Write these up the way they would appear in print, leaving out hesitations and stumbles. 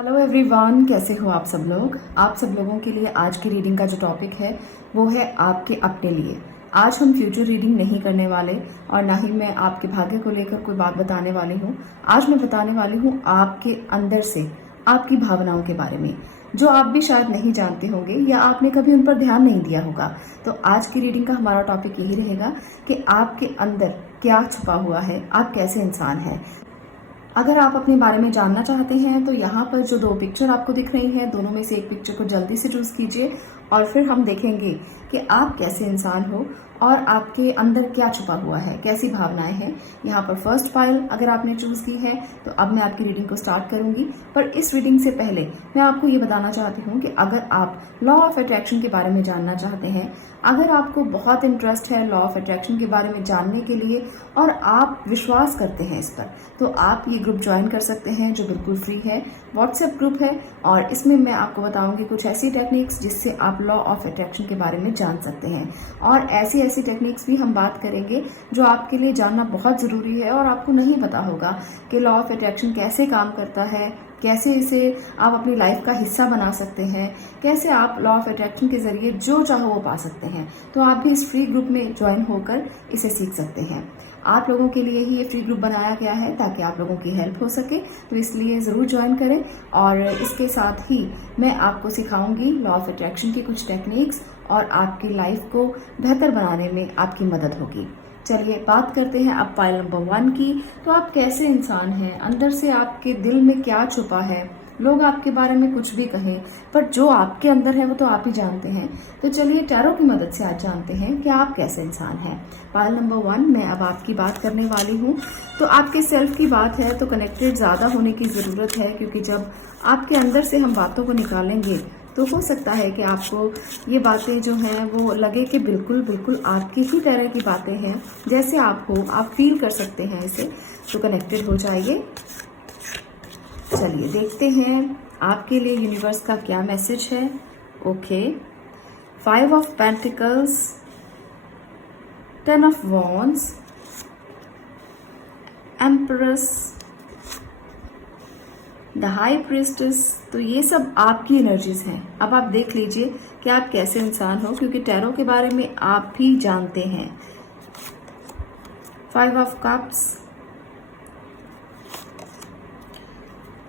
Hello everyone, कैसे हो आप सब लोग। आप सब लोगों के लिए आज की रीडिंग का जो टॉपिक है वो है आपके अपने लिए। आज हम फ्यूचर रीडिंग नहीं करने वाले और ना ही मैं आपके भाग्य को लेकर कोई बात बताने वाली हूँ। आज मैं बताने वाली हूँ आपके अंदर से आपकी भावनाओं के बारे में, जो आप भी शायद नहीं जानते होंगे या आपने कभी उन पर ध्यान नहीं दिया होगा। तो आज की रीडिंग का हमारा टॉपिक यही रहेगा कि आपके अंदर क्या छुपा हुआ है, आप कैसे इंसान हैं। अगर आप अपने बारे में जानना चाहते हैं तो यहाँ पर जो दो पिक्चर आपको दिख रही हैं, दोनों में से एक पिक्चर को जल्दी से चूज कीजिए और फिर हम देखेंगे कि आप कैसे इंसान हो और आपके अंदर क्या छुपा हुआ है, कैसी भावनाएं हैं। यहाँ पर फर्स्ट फाइल अगर आपने चूज की है तो अब मैं आपकी रीडिंग को स्टार्ट करूंगी। पर इस रीडिंग से पहले मैं आपको ये बताना चाहती हूँ कि अगर आप लॉ ऑफ अट्रैक्शन के बारे में जानना चाहते हैं, अगर आपको बहुत इंटरेस्ट है लॉ ऑफ अट्रैक्शन के बारे में जानने के लिए और आप विश्वास करते हैं इस पर, तो आप ये ग्रुप ज्वाइन कर सकते हैं जो बिल्कुल फ्री है, व्हाट्सएप ग्रुप है। और इसमें मैं आपको बताऊंगी कुछ ऐसी टेक्निक्स जिससे आप लॉ ऑफ अट्रैक्शन के बारे में जान सकते हैं। और ऐसी ऐसी टेक्निक्स भी हम बात करेंगे जो आपके लिए जानना बहुत ज़रूरी है और आपको नहीं पता होगा कि लॉ ऑफ अट्रैक्शन कैसे काम करता है, कैसे इसे आप अपनी लाइफ का हिस्सा बना सकते हैं, कैसे आप लॉ ऑफ अट्रैक्शन के जरिए जो चाहो वो पा सकते हैं। तो आप भी इस फ्री ग्रुप में ज्वाइन होकर इसे सीख सकते हैं। आप लोगों के लिए ही ये फ्री ग्रुप बनाया गया है ताकि आप लोगों की हेल्प हो सके, तो इसलिए ज़रूर ज्वाइन करें। और इसके साथ ही मैं आपको सिखाऊंगी लॉ ऑफ अट्रैक्शन की कुछ टेक्निक्स और आपकी लाइफ को बेहतर बनाने में आपकी मदद होगी। चलिए बात करते हैं अब फाइल नंबर 1 की। तो आप कैसे इंसान हैं, अंदर से आपके दिल में क्या छुपा है। लोग आपके बारे में कुछ भी कहें, पर जो आपके अंदर है वो तो आप ही जानते हैं। तो चलिए टैरो की मदद से आज जानते हैं कि आप कैसे इंसान हैं। फाइल नंबर 1 मैं अब आपकी बात करने वाली हूँ। तो आपके सेल्फ की बात है तो कनेक्टेड ज़्यादा होने की ज़रूरत है, क्योंकि जब आपके अंदर से हम बातों को निकालेंगे तो हो सकता है कि आपको ये बातें जो हैं वो लगे कि बिल्कुल बिल्कुल आपकी ही तरह की बातें हैं, जैसे आप हो, आप फील कर सकते हैं इसे। तो कनेक्टेड हो जाइए। चलिए देखते हैं आपके लिए यूनिवर्स का क्या मैसेज है। Okay, 5 of pentacles, 10 of wands, empress, the high priestess. तो ये सब आपकी एनर्जीज हैं। अब आप देख लीजिए कि आप कैसे इंसान हो, क्योंकि टैरो के बारे में आप भी जानते हैं। 5 of cups,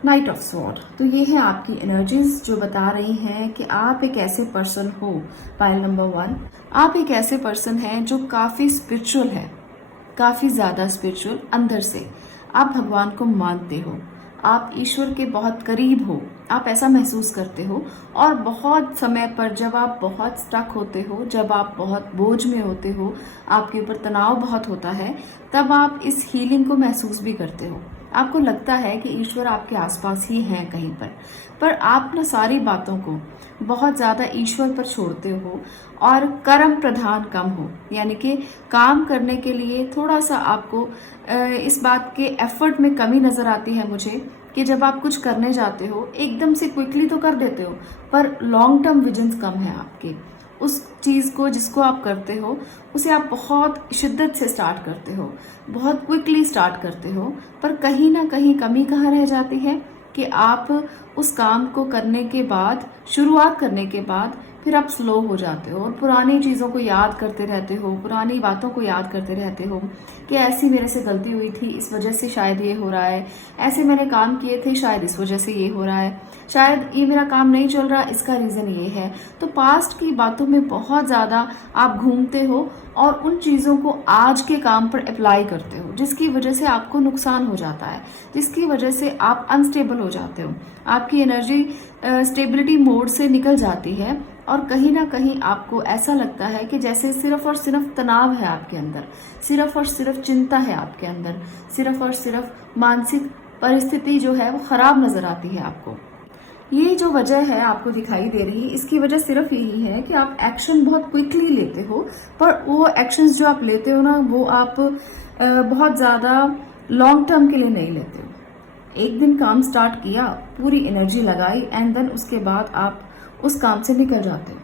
night of sword. तो ये है आपकी एनर्जीज जो बता रही हैं कि आप एक ऐसे पर्सन हो। फाइल नंबर 1, आप एक ऐसे पर्सन हैं जो काफी स्पिरिचुअल है, काफी ज्यादा स्पिरिचुअल अंदर से। आप भगवान को मानते हो, आप ईश्वर के बहुत करीब हो, आप ऐसा महसूस करते हो। और बहुत समय पर जब आप बहुत स्टक होते हो, जब आप बहुत बोझ में होते हो, आपके ऊपर तनाव बहुत होता है, तब आप इस हीलिंग को महसूस भी करते हो। आपको लगता है कि ईश्वर आपके आसपास ही हैं कहीं पर आप ना सारी बातों को बहुत ज्यादा ईश्वर पर छोड़ते हो और कर्म प्रधान कम हो, यानी कि काम करने के लिए थोड़ा सा आपको इस बात के एफर्ट में कमी नजर आती है मुझे, कि जब आप कुछ करने जाते हो एकदम से क्विकली तो कर देते हो, पर लॉन्ग टर्म विजन्स कम है आपके। उस चीज को जिसको आप करते हो उसे आप बहुत शिद्दत से स्टार्ट करते हो, बहुत क्विकली स्टार्ट करते हो, पर कहीं ना कहीं कमी कहाँ रह जाती है कि आप उस काम को करने के बाद, शुरुआत करने के बाद फिर आप स्लो हो जाते हो और पुरानी चीज़ों को याद करते रहते हो, पुरानी बातों को याद करते रहते हो कि ऐसी मेरे से गलती हुई थी, इस वजह से शायद ये हो रहा है, ऐसे मैंने काम किए थे शायद इस वजह से ये हो रहा है, शायद ये मेरा काम नहीं चल रहा, इसका रीज़न ये है। तो पास्ट की बातों में बहुत ज़्यादा आप घूमते हो और उन चीज़ों को आज के काम पर अप्लाई करते हो, जिसकी वजह से आपको नुकसान हो जाता है, जिसकी वजह से आप अनस्टेबल हो जाते हो, आपकी एनर्जी स्टेबिलिटी मोड से निकल जाती है और कहीं ना कहीं आपको ऐसा लगता है कि जैसे सिर्फ और सिर्फ तनाव है आपके अंदर, सिर्फ और सिर्फ चिंता है आपके अंदर, सिर्फ और सिर्फ मानसिक परिस्थिति जो है वो खराब नजर आती है आपको। ये जो वजह है आपको दिखाई दे रही, इसकी वजह सिर्फ यही है कि आप एक्शन बहुत क्विकली लेते हो, पर वो एक्शंस जो आप लेते हो ना वो आप बहुत ज्यादा लॉन्ग टर्म के लिए नहीं लेते हो। एक दिन काम स्टार्ट किया, पूरी एनर्जी लगाई एंड देन उसके बाद आप उस काम से निकल जाते हो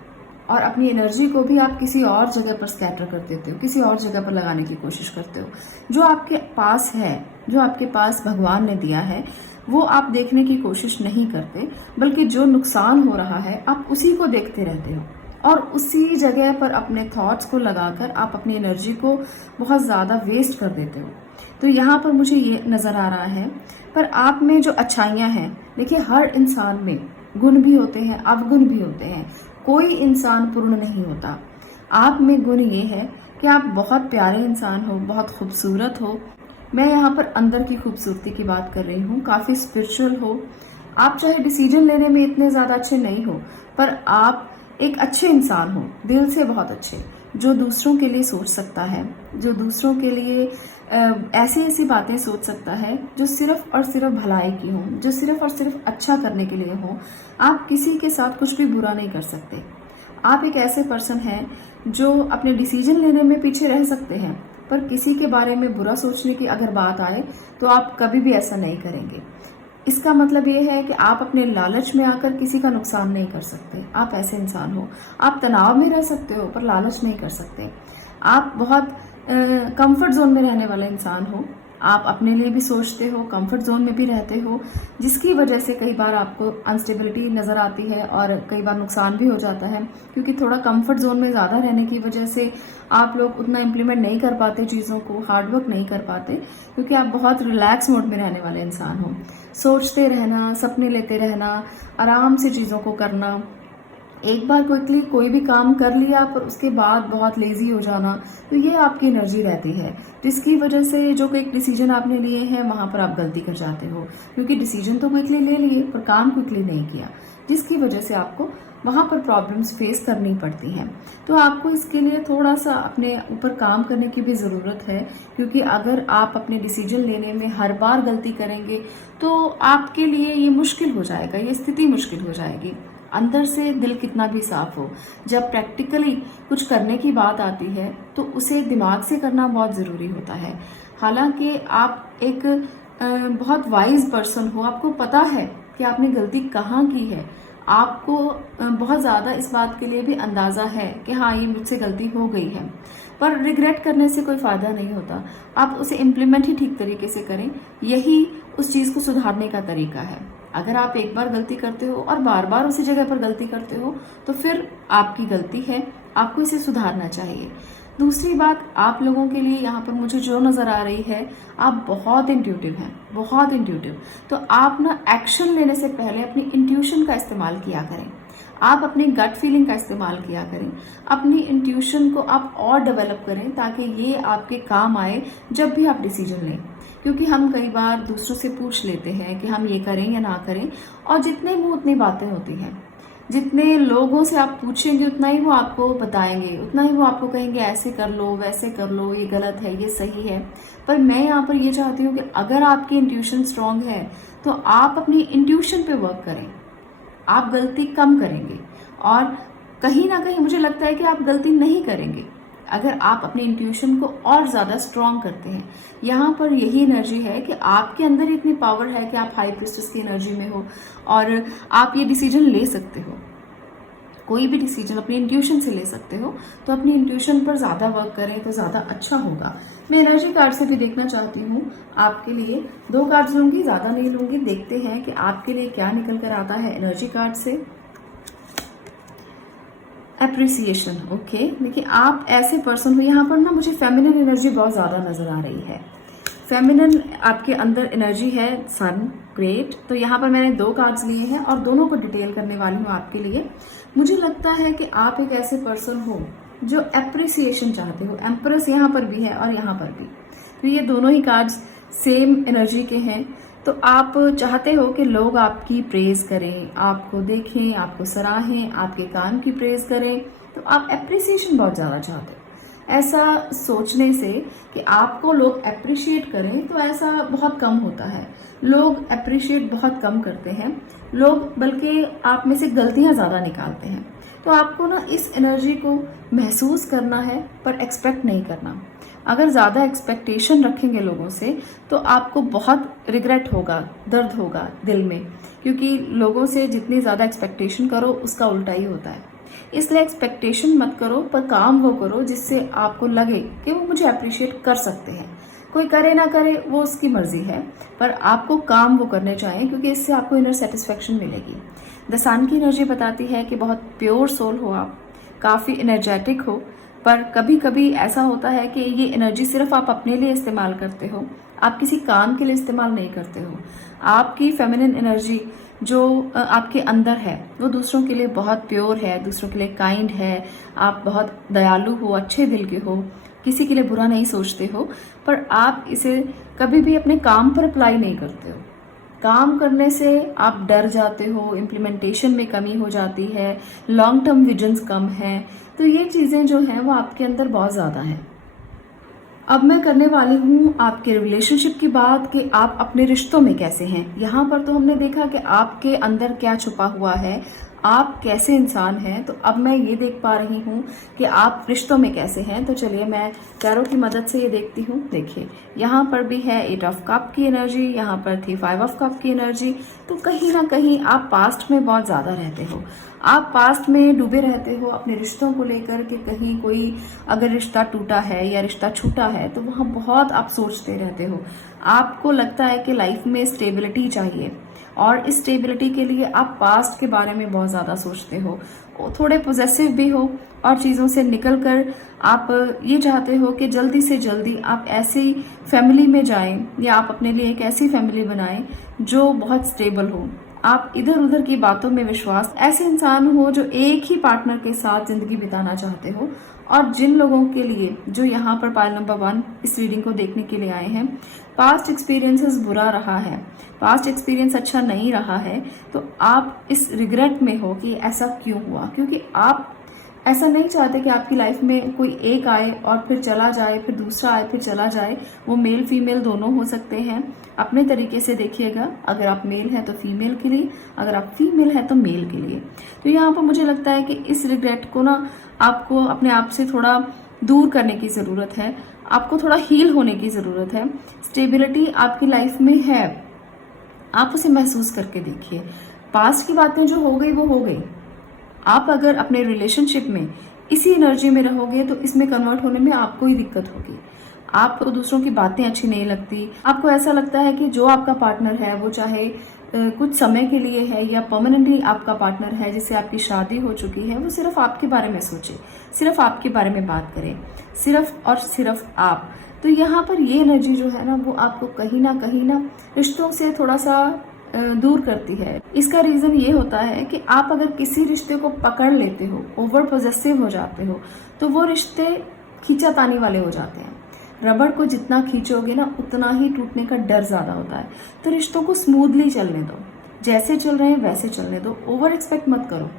और अपनी एनर्जी को भी आप किसी और जगह पर स्कैटर कर देते हो, किसी और जगह पर लगाने की कोशिश करते हो। जो आपके पास है, जो आपके पास भगवान ने दिया है, वो आप देखने की कोशिश नहीं करते, बल्कि जो नुकसान हो रहा है आप उसी को देखते रहते हो और उसी जगह पर अपने थॉट्स को लगाकर आप अपनी एनर्जी को बहुत ज़्यादा वेस्ट कर देते हो। तो यहाँ पर मुझे ये नज़र आ रहा है, पर आप में जो अच्छाइयाँ हैं, देखिए हर इंसान में गुण भी होते हैं, अवगुण भी होते हैं, कोई इंसान पूर्ण नहीं होता। आप में गुण ये है कि आप बहुत प्यारे इंसान हो, बहुत खूबसूरत हो। मैं यहाँ पर अंदर की खूबसूरती की बात कर रही हूँ, काफ़ी स्पिरिचुअल हो। आप चाहे डिसीजन लेने में इतने ज़्यादा अच्छे नहीं हो, पर आप एक अच्छे इंसान हो, दिल से बहुत अच्छे, जो दूसरों के लिए सोच सकता है, जो दूसरों के लिए ऐसी ऐसी बातें सोच सकता है जो सिर्फ और सिर्फ भलाई की हो, जो सिर्फ और सिर्फ अच्छा करने के लिए हो। आप किसी के साथ कुछ भी बुरा नहीं कर सकते। आप एक ऐसे पर्सन हैं जो अपने डिसीजन लेने में पीछे रह सकते हैं, पर किसी के बारे में बुरा सोचने की अगर बात आए तो आप कभी भी ऐसा नहीं करेंगे। इसका मतलब ये है कि आप अपने लालच में आकर किसी का नुकसान नहीं कर सकते। आप ऐसे इंसान हो। आप तनाव में रह सकते हो पर लालच नहीं कर सकते। आप बहुत कंफर्ट जोन में रहने वाला इंसान हो। आप अपने लिए भी सोचते हो, कंफर्ट जोन में भी रहते हो, जिसकी वजह से कई बार आपको अनस्टेबिलिटी नज़र आती है और कई बार नुकसान भी हो जाता है, क्योंकि थोड़ा कंफर्ट जोन में ज़्यादा रहने की वजह से आप लोग उतना इम्प्लीमेंट नहीं कर पाते चीज़ों को, हार्डवर्क नहीं कर पाते, क्योंकि आप बहुत रिलैक्स मोड में रहने वाले इंसान हो। सोचते रहना, सपने लेते रहना, आराम से चीज़ों को करना, एक बार क्विकली कोई भी काम कर लिया पर उसके बाद बहुत लेजी हो जाना, तो ये आपकी एनर्जी रहती है, जिसकी वजह से जो कोई डिसीजन आपने लिए हैं वहां पर आप गलती कर जाते हो, क्योंकि डिसीजन तो क्विकली ले लिए पर काम क्विकली नहीं किया, जिसकी वजह से आपको वहां पर प्रॉब्लम्स फेस करनी पड़ती हैं। तो आपको इसके लिए थोड़ा सा अपने ऊपर काम करने की भी ज़रूरत है, क्योंकि अगर आप अपने डिसीजन लेने में हर बार गलती करेंगे तो आपके लिए ये मुश्किल हो जाएगा, ये स्थिति मुश्किल हो जाएगी। अंदर से दिल कितना भी साफ हो, जब प्रैक्टिकली कुछ करने की बात आती है तो उसे दिमाग से करना बहुत ज़रूरी होता है। हालांकि आप एक बहुत वाइज पर्सन हो, आपको पता है कि आपने गलती कहाँ की है, आपको बहुत ज़्यादा इस बात के लिए भी अंदाज़ा है कि हाँ ये मुझसे गलती हो गई है, पर रिग्रेट करने से कोई फ़ायदा नहीं होता। आप उसे इम्प्लीमेंट ही ठीक तरीके से करें, यही उस चीज़ को सुधारने का तरीका है। अगर आप एक बार गलती करते हो और बार बार उसी जगह पर गलती करते हो तो फिर आपकी गलती है, आपको इसे सुधारना चाहिए। दूसरी बात, आप लोगों के लिए यहाँ पर मुझे जो नज़र आ रही है, आप बहुत इंट्यूटिव हैं, बहुत इंट्यूटिव। तो आप ना एक्शन लेने से पहले अपनी इंट्यूशन का इस्तेमाल किया करें, आप अपनी गट फीलिंग का इस्तेमाल किया करें, अपनी इंट्यूशन को आप और डेवलप करें ताकि ये आपके काम आए जब भी आप डिसीजन लें। क्योंकि हम कई बार दूसरों से पूछ लेते हैं कि हम ये करें या ना करें, और जितने मुंह उतनी बातें होती हैं। जितने लोगों से आप पूछेंगे उतना ही वो आपको बताएंगे, उतना ही वो आपको कहेंगे ऐसे कर लो, वैसे कर लो, ये गलत है, ये सही है। पर मैं यहाँ पर ये चाहती हूँ कि अगर आपकी इंट्यूशन स्ट्रांग है तो आप अपनी इंट्यूशन पे वर्क करें, आप गलती कम करेंगे और कहीं ना कहीं मुझे लगता है कि आप गलती नहीं करेंगे अगर आप अपने इंट्यूशन को और ज्यादा स्ट्रांग करते हैं। यहाँ पर यही एनर्जी है कि आपके अंदर इतनी पावर है कि आप हाई प्रीस्टेस की एनर्जी में हो और आप ये डिसीजन ले सकते हो, कोई भी डिसीजन अपनी इंट्यूशन से ले सकते हो। तो अपनी इंट्यूशन पर ज्यादा वर्क करें तो ज्यादा अच्छा होगा। मैं एनर्जी कार्ड से भी देखना चाहती हूँ आपके लिए, 2 कार्ड्स लूंगी, ज्यादा नहीं लूंगी। देखते हैं कि आपके लिए क्या निकल कर आता है एनर्जी कार्ड से। Appreciation, okay. देखिए आप ऐसे पर्सन हो, यहाँ पर ना मुझे फेमिनिन एनर्जी बहुत ज़्यादा नज़र आ रही है। फेमिनिन आपके अंदर एनर्जी है, सन, ग्रेट। तो यहाँ पर मैंने 2 कार्ड्स लिए हैं और दोनों को डिटेल करने वाली हूँ आपके लिए। मुझे लगता है कि आप एक ऐसे पर्सन हो जो एप्रिसिएशन चाहते हो। एम्प्रेस यहाँ पर भी है और यहाँ पर भी, तो ये दोनों ही कार्ड्स सेम एनर्जी के हैं। तो आप चाहते हो कि लोग आपकी प्रेज करें, आपको देखें, आपको सराहें, आपके काम की प्रेज करें। तो आप एप्रिसिएशन बहुत ज़्यादा चाहते हो। ऐसा सोचने से कि आपको लोग अप्रिशिएट करें तो ऐसा बहुत कम होता है। लोग अप्रिशिएट बहुत कम करते हैं, लोग बल्कि आप में से गलतियां ज़्यादा निकालते हैं। तो आपको ना इस एनर्जी को महसूस करना है पर एक्सपेक्ट नहीं करना। अगर ज़्यादा एक्सपेक्टेशन रखेंगे लोगों से तो आपको बहुत रिग्रेट होगा, दर्द होगा दिल में, क्योंकि लोगों से जितनी ज़्यादा एक्सपेक्टेशन करो उसका उल्टा ही होता है। इसलिए एक्सपेक्टेशन मत करो, पर काम वो करो जिससे आपको लगे कि वो मुझे अप्रिशिएट कर सकते हैं। कोई करे ना करे वो उसकी मर्जी है, पर आपको काम वो करने चाहिए क्योंकि इससे आपको इनर सेटिस्फेक्शन मिलेगी। द सन की एनर्जी बताती है कि बहुत प्योर सोल हो आप, काफ़ी एनर्जेटिक हो, पर कभी कभी ऐसा होता है कि ये एनर्जी सिर्फ आप अपने लिए इस्तेमाल करते हो, आप किसी काम के लिए इस्तेमाल नहीं करते हो। आपकी फेमिनिन एनर्जी जो आपके अंदर है वो दूसरों के लिए बहुत प्योर है, दूसरों के लिए काइंड है, आप बहुत दयालु हो, अच्छे दिल के हो, किसी के लिए बुरा नहीं सोचते हो, पर आप इसे कभी भी अपने काम पर अप्लाई नहीं करते हो। काम करने से आप डर जाते हो, इम्प्लीमेंटेशन में कमी हो जाती है, लॉन्ग टर्म विजन्स कम है, तो ये चीज़ें जो हैं वो आपके अंदर बहुत ज़्यादा है। अब मैं करने वाली हूँ आपके रिलेशनशिप की बात कि आप अपने रिश्तों में कैसे हैं। यहाँ पर तो हमने देखा कि आपके अंदर क्या छुपा हुआ है, आप कैसे इंसान हैं, तो अब मैं ये देख पा रही हूँ कि आप रिश्तों में कैसे हैं। तो चलिए मैं टैरो की मदद से ये देखती हूँ। देखिए यहाँ पर भी है 8 ऑफ कप की एनर्जी, यहाँ पर थी 5 ऑफ कप की एनर्जी। तो कहीं ना कहीं आप पास्ट में बहुत ज़्यादा रहते हो, आप पास्ट में डूबे रहते हो अपने रिश्तों को लेकर कि कहीं कोई अगर रिश्ता टूटा है या रिश्ता छूटा है तो वहाँ बहुत आप सोचते रहते हो। आपको लगता है कि लाइफ में स्टेबिलिटी चाहिए और इस स्टेबिलिटी के लिए आप पास्ट के बारे में बहुत ज़्यादा सोचते हो, थोड़े पोजेसिव भी हो और चीज़ों से निकल कर आप ये चाहते हो कि जल्दी से जल्दी आप ऐसी फैमिली में जाएं या आप अपने लिए एक ऐसी फैमिली बनाएं जो बहुत स्टेबल हो। आप इधर उधर की बातों में विश्वास, ऐसे इंसान हो जो एक ही पार्टनर के साथ जिंदगी बिताना चाहते हो। और जिन लोगों के लिए जो यहाँ पर पाइल नंबर 1 इस रीडिंग को देखने के लिए आए हैं, पास्ट एक्सपीरियंसेस बुरा रहा है, पास्ट एक्सपीरियंस अच्छा नहीं रहा है, तो आप इस रिग्रेट में हो कि ऐसा क्यों हुआ, क्योंकि आप ऐसा नहीं चाहते कि आपकी लाइफ में कोई एक आए और फिर चला जाए, फिर दूसरा आए फिर चला जाए। वो मेल फीमेल दोनों हो सकते हैं, अपने तरीके से देखिएगा। अगर आप मेल हैं तो फीमेल के लिए, अगर आप फीमेल हैं तो मेल के लिए। तो यहाँ पर मुझे लगता है कि इस रिग्रेट को ना आपको अपने आप से थोड़ा दूर करने की ज़रूरत है, आपको थोड़ा हील होने की ज़रूरत है। स्टेबिलिटी आपकी लाइफ में है, आप उसे महसूस करके देखिए। पास्ट की बातें जो हो गई वो हो गई। आप अगर अपने रिलेशनशिप में इसी एनर्जी में रहोगे तो इसमें कन्वर्ट होने में आपको ही दिक्कत होगी। आपको दूसरों की बातें अच्छी नहीं लगती, आपको ऐसा लगता है कि जो आपका पार्टनर है वो चाहे कुछ समय के लिए है या परमानेंटली आपका पार्टनर है जिससे आपकी शादी हो चुकी है, वो सिर्फ आपके बारे में सोचे, सिर्फ आपके बारे में बात करे, सिर्फ और सिर्फ आप। तो यहाँ पर ये एनर्जी जो है ना वो आपको कहीं ना रिश्तों से थोड़ा सा दूर करती है। इसका रीजन ये होता है कि आप अगर किसी रिश्ते को पकड़ लेते हो, ओवर पॉजेसिव हो जाते हो, तो वो रिश्ते खींचातानी वाले हो जाते हैं। रबड़ को जितना खींचोगे ना उतना ही टूटने का डर ज्यादा होता है। तो रिश्तों को स्मूथली चलने दो, जैसे चल रहे हैं वैसे चलने दो, ओवर एक्सपेक्ट मत करो।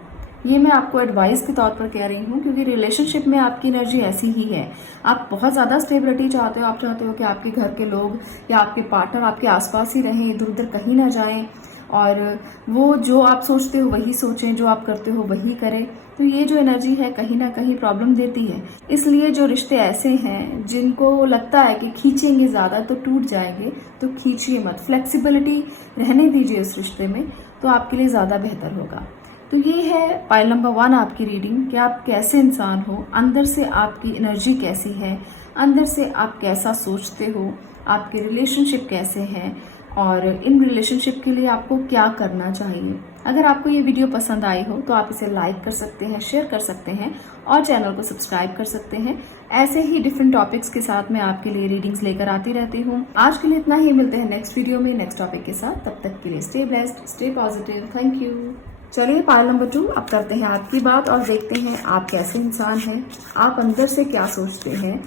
ये मैं आपको एडवाइस के तौर पर कह रही हूँ क्योंकि रिलेशनशिप में आपकी एनर्जी ऐसी ही है। आप बहुत ज़्यादा स्टेबिलिटी चाहते हो, आप चाहते हो कि आपके घर के लोग या आपके पार्टनर आपके आसपास ही रहें, इधर उधर कहीं ना जाएं और वो जो आप सोचते हो वही सोचें, जो आप करते हो वही करें। तो ये जो एनर्जी है कहीं ना कहीं प्रॉब्लम देती है। इसलिए जो रिश्ते ऐसे हैं जिनको लगता है कि खींचेंगे ज़्यादा तो टूट जाएंगे, तो खींचिए मत, फ्लेक्सिबिलिटी रहने दीजिए उस रिश्ते में, तो आपके लिए ज़्यादा बेहतर होगा। तो ये है पाइल नंबर 1 आपकी रीडिंग कि आप कैसे इंसान हो, अंदर से आपकी एनर्जी कैसी है, अंदर से आप कैसा सोचते हो, आपके रिलेशनशिप कैसे हैं और इन रिलेशनशिप के लिए आपको क्या करना चाहिए। अगर आपको ये वीडियो पसंद आई हो तो आप इसे लाइक कर सकते हैं, शेयर कर सकते हैं और चैनल को सब्सक्राइब कर सकते हैं। ऐसे ही डिफरेंट टॉपिक्स के साथ मैं आपके लिए रीडिंग्स लेकर आती रहती हूँ। आज के लिए इतना ही, मिलते हैं नेक्स्ट वीडियो में नेक्स्ट टॉपिक के साथ। तब तक के लिए stay blessed, stay positive, thank you. चलिए पाइल नंबर 2 अब करते हैं आपकी बात और देखते हैं आप कैसे इंसान हैं, आप अंदर से क्या सोचते हैं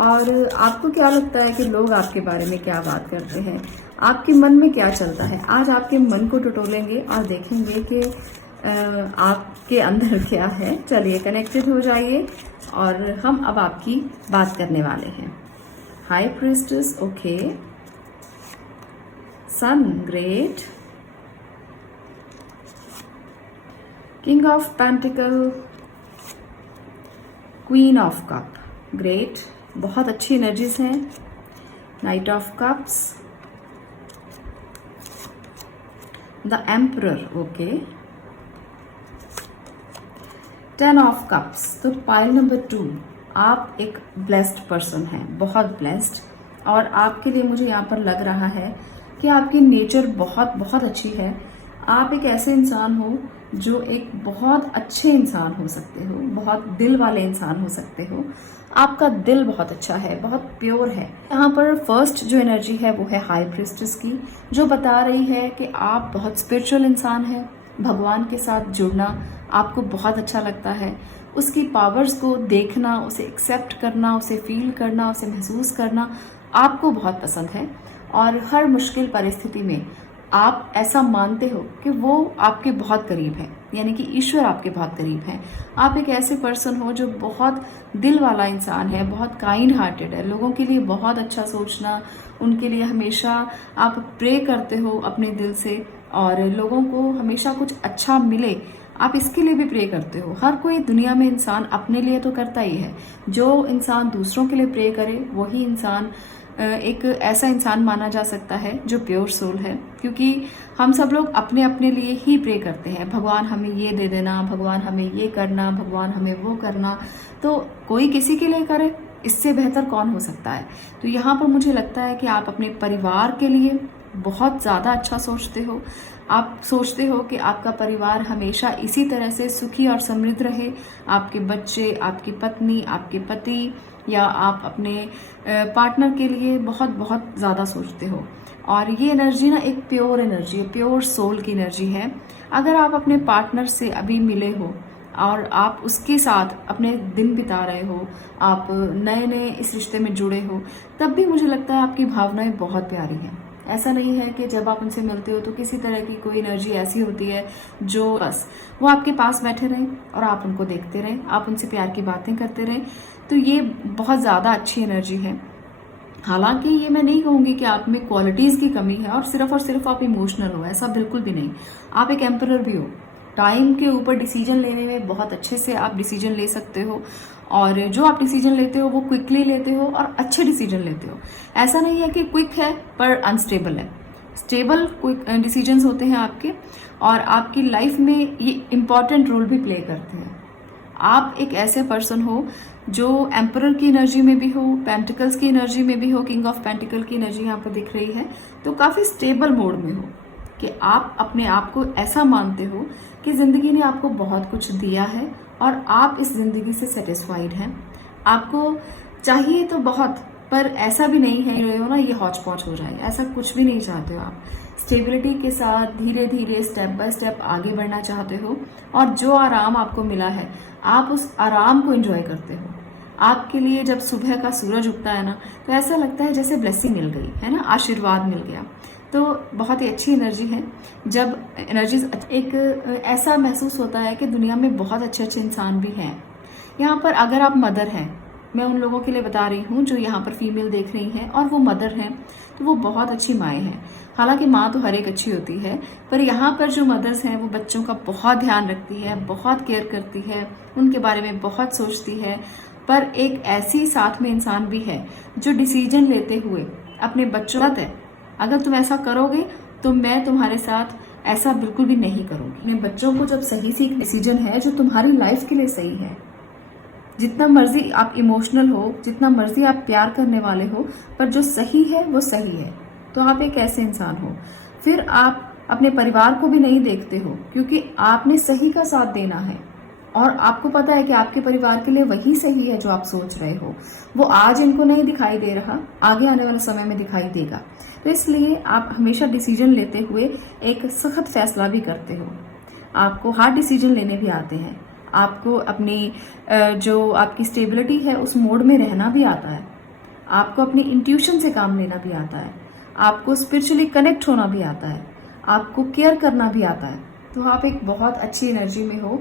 और आपको क्या लगता है कि लोग आपके बारे में क्या बात करते हैं, आपके मन में क्या चलता है। आज आपके मन को टटोलेंगे और देखेंगे कि आपके अंदर क्या है। चलिए कनेक्टेड हो जाइए और हम अब आपकी बात करने वाले हैं। High priestess, okay, sun, great, king of pentacle, queen of cup, great, बहुत अच्छी एनर्जीज हैं। Knight of cups, the emperor, okay, 10 of cups. तो पाइल नंबर 2, आप एक ब्लेस्ड पर्सन हैं, बहुत ब्लेस्ड, और आपके लिए मुझे यहाँ पर लग रहा है कि आपकी नेचर बहुत बहुत अच्छी है। आप एक ऐसे इंसान हो जो एक बहुत अच्छे इंसान हो सकते हो, बहुत दिल वाले इंसान हो सकते हो। आपका दिल बहुत अच्छा है, बहुत प्योर है। यहाँ पर फर्स्ट जो एनर्जी है वो है हाई प्रीस्टेस की, जो बता रही है कि आप बहुत स्पिरिचुअल इंसान हैं। भगवान के साथ जुड़ना आपको बहुत अच्छा लगता है। उसकी पावर्स को देखना, उसे एक्सेप्ट करना, उसे फील करना, उसे महसूस करना आपको बहुत पसंद है। और हर मुश्किल परिस्थिति में आप ऐसा मानते हो कि वो आपके बहुत करीब है, यानी कि ईश्वर आपके बहुत करीब है। आप एक ऐसे पर्सन हो जो बहुत दिल वाला इंसान है, बहुत काइंड हार्टेड है, लोगों के लिए बहुत अच्छा सोचना, उनके लिए हमेशा आप प्रे करते हो अपने दिल से, और लोगों को हमेशा कुछ अच्छा मिले आप इसके लिए भी प्रे करते हो। हर कोई दुनिया में इंसान अपने लिए तो करता ही है। जो इंसान दूसरों के लिए प्रे करे वही इंसान एक ऐसा इंसान माना जा सकता है जो प्योर सोल है, क्योंकि हम सब लोग अपने अपने लिए ही प्रे करते हैं। भगवान हमें ये दे देना, भगवान हमें ये करना, भगवान हमें वो करना। तो कोई किसी के लिए करे, इससे बेहतर कौन हो सकता है। तो यहाँ पर मुझे लगता है कि आप अपने परिवार के लिए बहुत ज़्यादा अच्छा सोचते हो। आप सोचते हो कि आपका परिवार हमेशा इसी तरह से सुखी और समृद्ध रहे। आपके बच्चे, आपकी पत्नी, आपके पति, या आप अपने पार्टनर के लिए बहुत बहुत ज़्यादा सोचते हो। और ये एनर्जी ना एक प्योर एनर्जी है, प्योर सोल की एनर्जी है। अगर आप अपने पार्टनर से अभी मिले हो और आप उसके साथ अपने दिन बिता रहे हो, आप नए नए इस रिश्ते में जुड़े हो, तब भी मुझे लगता है आपकी भावनाएं बहुत प्यारी हैं। ऐसा नहीं है कि जब आप उनसे मिलते हो तो किसी तरह की कोई एनर्जी ऐसी होती है जो बस वो आपके पास बैठे रहें और आप उनको देखते रहें, आप उनसे प्यार की बातें करते रहें। तो ये बहुत ज़्यादा अच्छी एनर्जी है। हालांकि ये मैं नहीं कहूँगी कि आप में क्वालिटीज़ की कमी है और सिर्फ आप इमोशनल हो, ऐसा बिल्कुल भी नहीं। आप एक एम्परर भी हो। टाइम के ऊपर डिसीजन लेने में बहुत अच्छे से आप डिसीजन ले सकते हो, और जो आप डिसीजन लेते हो वो क्विकली लेते हो और अच्छे डिसीजन लेते हो। ऐसा नहीं है कि क्विक है पर अनस्टेबल है। स्टेबल क्विक डिसीजंस होते हैं आपके, और आपकी लाइफ में ये इम्पॉर्टेंट रोल भी प्ले करते हैं। आप एक ऐसे पर्सन हो जो एम्परर की एनर्जी में भी हो, पेंटिकल्स की एनर्जी में भी हो, किंग ऑफ पेंटिकल की एनर्जी यहाँ पर दिख रही है, तो काफी स्टेबल मोड में हो कि आप अपने आप को ऐसा मानते हो कि जिंदगी ने आपको बहुत कुछ दिया है और आप इस जिंदगी से सेटिस्फाइड हैं। आपको चाहिए तो बहुत, पर ऐसा भी नहीं है जो ना ये हौच पौच हो जाए, ऐसा कुछ भी नहीं चाहते हो। आप स्टेबिलिटी के साथ धीरे धीरे स्टेप बाय स्टेप आगे बढ़ना चाहते हो, और जो आराम आपको मिला है आप उस आराम को एंजॉय करते हो। आपके लिए जब सुबह का सूरज उगता है ना, तो ऐसा लगता है जैसे ब्लेसिंग मिल गई है ना, आशीर्वाद मिल गया। तो बहुत ही अच्छी एनर्जी है। जब एनर्जीज एक ऐसा महसूस होता है कि दुनिया में बहुत अच्छे अच्छे इंसान भी हैं। यहाँ पर अगर आप मदर हैं, मैं उन लोगों के लिए बता रही हूँ जो यहाँ पर फीमेल देख रही हैं और वो मदर हैं, तो वो बहुत अच्छी माएँ हैं। हालांकि माँ तो हर एक अच्छी होती है, पर यहाँ पर जो मदर्स हैं वो बच्चों का बहुत ध्यान रखती है, बहुत केयर करती है, उनके बारे में बहुत सोचती है। पर एक ऐसी साथ में इंसान भी है जो डिसीजन लेते हुए अपने बच्चों का है, अगर तुम ऐसा करोगे तो मैं तुम्हारे साथ ऐसा बिल्कुल भी नहीं करूंगी। अपने बच्चों को जब सही सी डिसीजन है जो तुम्हारी लाइफ के लिए सही है, जितना मर्जी आप इमोशनल हो, जितना मर्जी आप प्यार करने वाले हो, पर जो सही है वो सही है, तो आप एक ऐसे इंसान हो। फिर आप अपने परिवार को भी नहीं देखते हो, क्योंकि आपने सही का साथ देना है और आपको पता है कि आपके परिवार के लिए वही सही है जो आप सोच रहे हो। वो आज इनको नहीं दिखाई दे रहा, आगे आने वाले समय में दिखाई देगा। तो इसलिए आप हमेशा डिसीजन लेते हुए एक सख्त फैसला भी करते हो। आपको हार्ड डिसीजन लेने भी आते हैं। आपको अपनी जो आपकी स्टेबिलिटी है उस मोड में रहना भी आता है। आपको अपनी इंट्यूशन से काम लेना भी आता है। आपको स्पिरिचुअली कनेक्ट होना भी आता है। आपको केयर करना भी आता है। तो आप एक बहुत अच्छी एनर्जी में हो।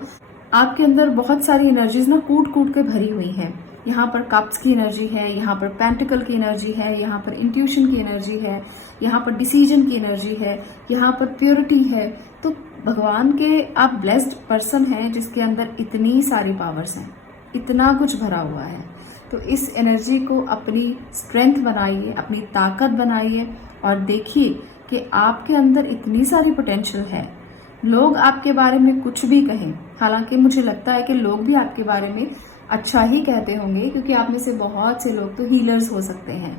आपके अंदर बहुत सारी एनर्जीज ना कूट कूट के भरी हुई हैं। यहाँ पर कप्स की एनर्जी है, यहाँ पर पेंटिकल की एनर्जी है, यहाँ पर इंट्यूशन की एनर्जी है, यहाँ पर डिसीजन की एनर्जी है, यहाँ पर प्योरिटी है। तो भगवान के आप ब्लेस्ड पर्सन हैं जिसके अंदर इतनी सारी पावर्स हैं, इतना कुछ भरा हुआ है। तो इस एनर्जी को अपनी स्ट्रेंथ बनाइए, अपनी ताकत बनाइए, और देखिए कि आपके अंदर इतनी सारी पोटेंशियल है। लोग आपके बारे में कुछ भी कहें, हालांकि मुझे लगता है कि लोग भी आपके बारे में अच्छा ही कहते होंगे, क्योंकि आप में से बहुत से लोग तो हीलर्स हो सकते हैं।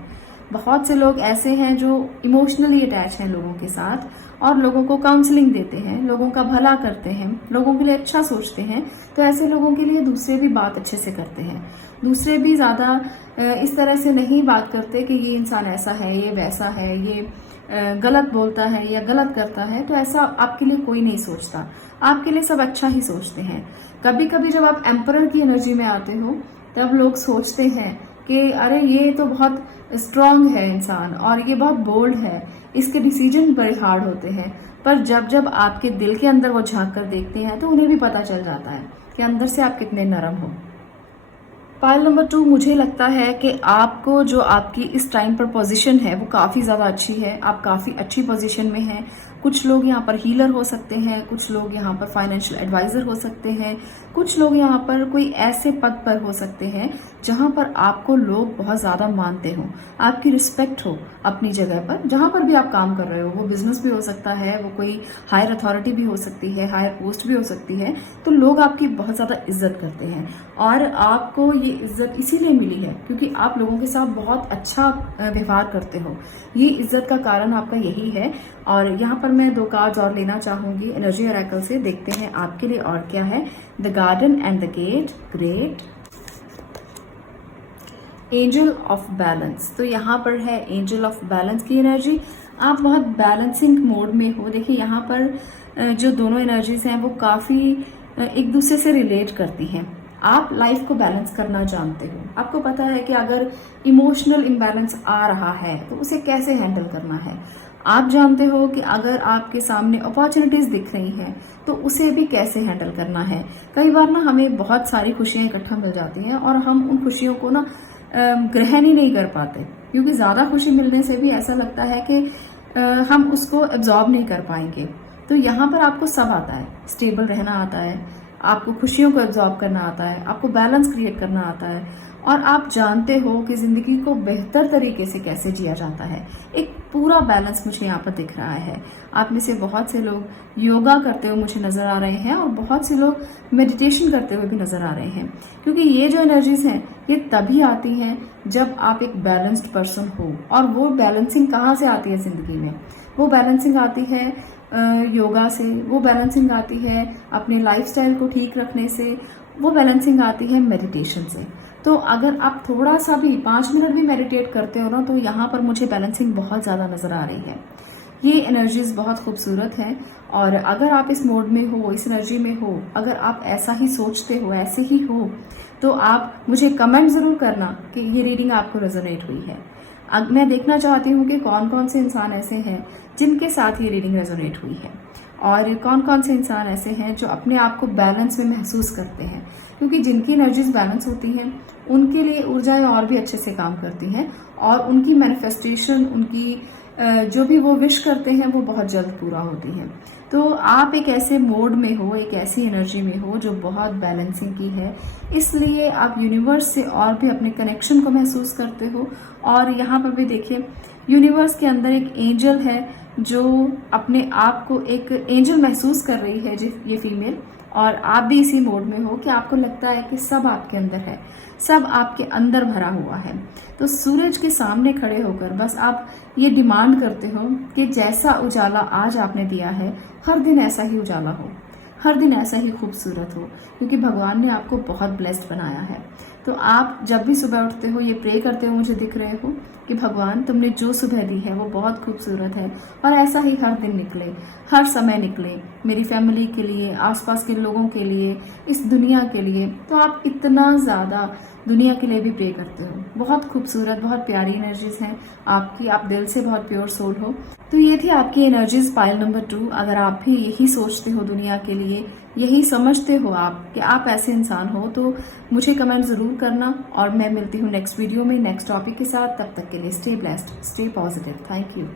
बहुत से लोग ऐसे हैं जो इमोशनली अटैच हैं लोगों के साथ और लोगों को काउंसलिंग देते हैं, लोगों का भला करते हैं, लोगों के लिए अच्छा सोचते हैं। तो ऐसे लोगों के लिए दूसरे भी बात अच्छे से करते हैं, दूसरे भी ज्यादा इस तरह से नहीं बात करते कि ये इंसान ऐसा है, ये वैसा है, ये गलत बोलता है या गलत करता है। तो ऐसा आपके लिए कोई नहीं सोचता, आपके लिए सब अच्छा ही सोचते हैं। कभी कभी जब आप एम्परर की एनर्जी में आते हो तब लोग सोचते हैं कि अरे ये तो बहुत स्ट्रांग है इंसान और ये बहुत बोल्ड है, इसके डिसीजन बड़े हार्ड होते हैं। पर जब जब आपके दिल के अंदर वो झांक कर देखते हैं तो उन्हें भी पता चल जाता है कि अंदर से आप कितने नरम हो। पाइल नंबर 2, मुझे लगता है कि आपको जो आपकी इस टाइम पर पोजीशन है वो काफ़ी ज़्यादा अच्छी है, आप काफ़ी अच्छी पोजीशन में हैं। कुछ लोग यहाँ पर हीलर हो सकते हैं, कुछ लोग यहाँ पर फाइनेंशियल एडवाइजर हो सकते हैं, कुछ लोग यहाँ पर कोई ऐसे पद पर हो सकते हैं जहाँ पर आपको लोग बहुत ज़्यादा मानते हो, आपकी रिस्पेक्ट हो अपनी जगह पर, जहाँ पर भी आप काम कर रहे हो। वो बिजनेस भी हो सकता है, वो कोई हायर अथॉरिटी भी हो सकती है, हायर पोस्ट भी हो सकती है। तो लोग आपकी बहुत ज़्यादा इज्जत करते हैं और आपको ये इज्जत इसीलिए मिली है क्योंकि आप लोगों के साथ बहुत अच्छा व्यवहार करते हो। ये इज्जत का कारण आपका यही है। और यहाँ पर मैं 2 कार्ड्स और लेना चाहूंगी एनर्जी ओरेकल से, देखते हैं आपके लिए और क्या है। The garden and the gate, great. Angel of balance, तो यहाँ पर है एंजल ऑफ बैलेंस की एनर्जी। आप बहुत बैलेंसिंग मोड में हो। देखिए यहाँ पर जो दोनों एनर्जीज हैं वो काफी एक दूसरे से रिलेट करती हैं। आप लाइफ को बैलेंस करना जानते हो, आपको पता है कि अगर इमोशनल इम्बैलेंस आ रहा है तो उसे कैसे हैंडल करना है। आप जानते हो कि अगर आपके सामने अपॉर्चुनिटीज दिख रही हैं तो उसे भी कैसे हैंडल करना है। कई बार ना हमें बहुत सारी खुशियां इकट्ठा मिल जाती हैं और हम उन खुशियों को ना ग्रहण ही नहीं कर पाते, क्योंकि ज्यादा खुशी मिलने से भी ऐसा लगता है कि हम उसको एब्जॉर्ब नहीं कर पाएंगे। तो यहाँ पर आपको सब आता है, स्टेबल रहना आता है, आपको खुशियों को एब्जॉर्ब करना आता है, आपको बैलेंस क्रिएट करना आता है और आप जानते हो कि जिंदगी को बेहतर तरीके से कैसे जिया जाता है। एक पूरा बैलेंस मुझे यहाँ पर दिख रहा है। आप में से बहुत से लोग योगा करते हुए मुझे नजर आ रहे हैं और बहुत से लोग मेडिटेशन करते हुए भी नजर आ रहे हैं, क्योंकि ये जो एनर्जीज हैं ये तभी आती हैं जब आप एक बैलेंस्ड पर्सन हो। और वो बैलेंसिंग कहाँ से आती है जिंदगी में? वो बैलेंसिंग आती है योगा से, वो बैलेंसिंग आती है अपने लाइफस्टाइल को ठीक रखने से, वो बैलेंसिंग आती है मेडिटेशन से। तो अगर आप थोड़ा सा भी 5 मिनट भी मेडिटेट करते हो ना तो यहाँ पर मुझे बैलेंसिंग बहुत ज्यादा नजर आ रही है। ये एनर्जीज बहुत खूबसूरत है और अगर आप इस मोड में हो, इस एनर्जी में हो, अगर आप ऐसा ही सोचते हो, ऐसे ही हो, तो आप मुझे कमेंट जरूर करना कि ये रीडिंग आपको रेजोनेट हुई है। अब मैं देखना चाहती हूँ कि कौन कौन से इंसान ऐसे हैं जिनके साथ ये रीडिंग रेजोनेट हुई है और कौन कौन से इंसान ऐसे हैं जो अपने आप को बैलेंस में महसूस करते हैं, क्योंकि जिनकी एनर्जीज बैलेंस होती हैं उनके लिए ऊर्जाएं और भी अच्छे से काम करती हैं और उनकी मैनिफेस्टेशन, उनकी जो भी वो विश करते हैं वो बहुत जल्द पूरा होती है। तो आप एक ऐसे मोड में हो, एक ऐसी एनर्जी में हो जो बहुत बैलेंसिंग की है, इसलिए आप यूनिवर्स से और भी अपने कनेक्शन को महसूस करते हो। और यहाँ पर भी देखिए यूनिवर्स के अंदर एक एंजल है जो अपने आप को एक एंजल महसूस कर रही है, ये फीमेल, और आप भी इसी मोड में हो कि आपको लगता है कि सब आपके अंदर है, सब आपके अंदर भरा हुआ है। तो सूरज के सामने खड़े होकर बस आप ये डिमांड करते हो कि जैसा उजाला आज आपने दिया है हर दिन ऐसा ही उजाला हो, हर दिन ऐसा ही खूबसूरत हो, क्योंकि भगवान ने आपको बहुत ब्लेस्ड बनाया है। तो आप जब भी सुबह उठते हो ये प्रे करते हो मुझे दिख रहे हो कि भगवान तुमने जो सुबह दी है वो बहुत खूबसूरत है और ऐसा ही हर दिन निकले, हर समय निकले, मेरी फैमिली के लिए, आसपास के लोगों के लिए, इस दुनिया के लिए। तो आप इतना ज्यादा दुनिया के लिए भी प्रे करते हो। बहुत खूबसूरत, बहुत प्यारी एनर्जीज हैं आपकी, आप दिल से बहुत प्योर सोल हो। तो ये थी आपकी एनर्जीज पाइल नंबर 2। अगर आप भी यही सोचते हो दुनिया के लिए, यही समझते हो आप कि आप ऐसे इंसान हो, तो मुझे कमेंट जरूर करना और मैं मिलती हूँ नेक्स्ट वीडियो में नेक्स्ट टॉपिक के साथ। तब तक के लिए stay blessed, stay positive. Thank you.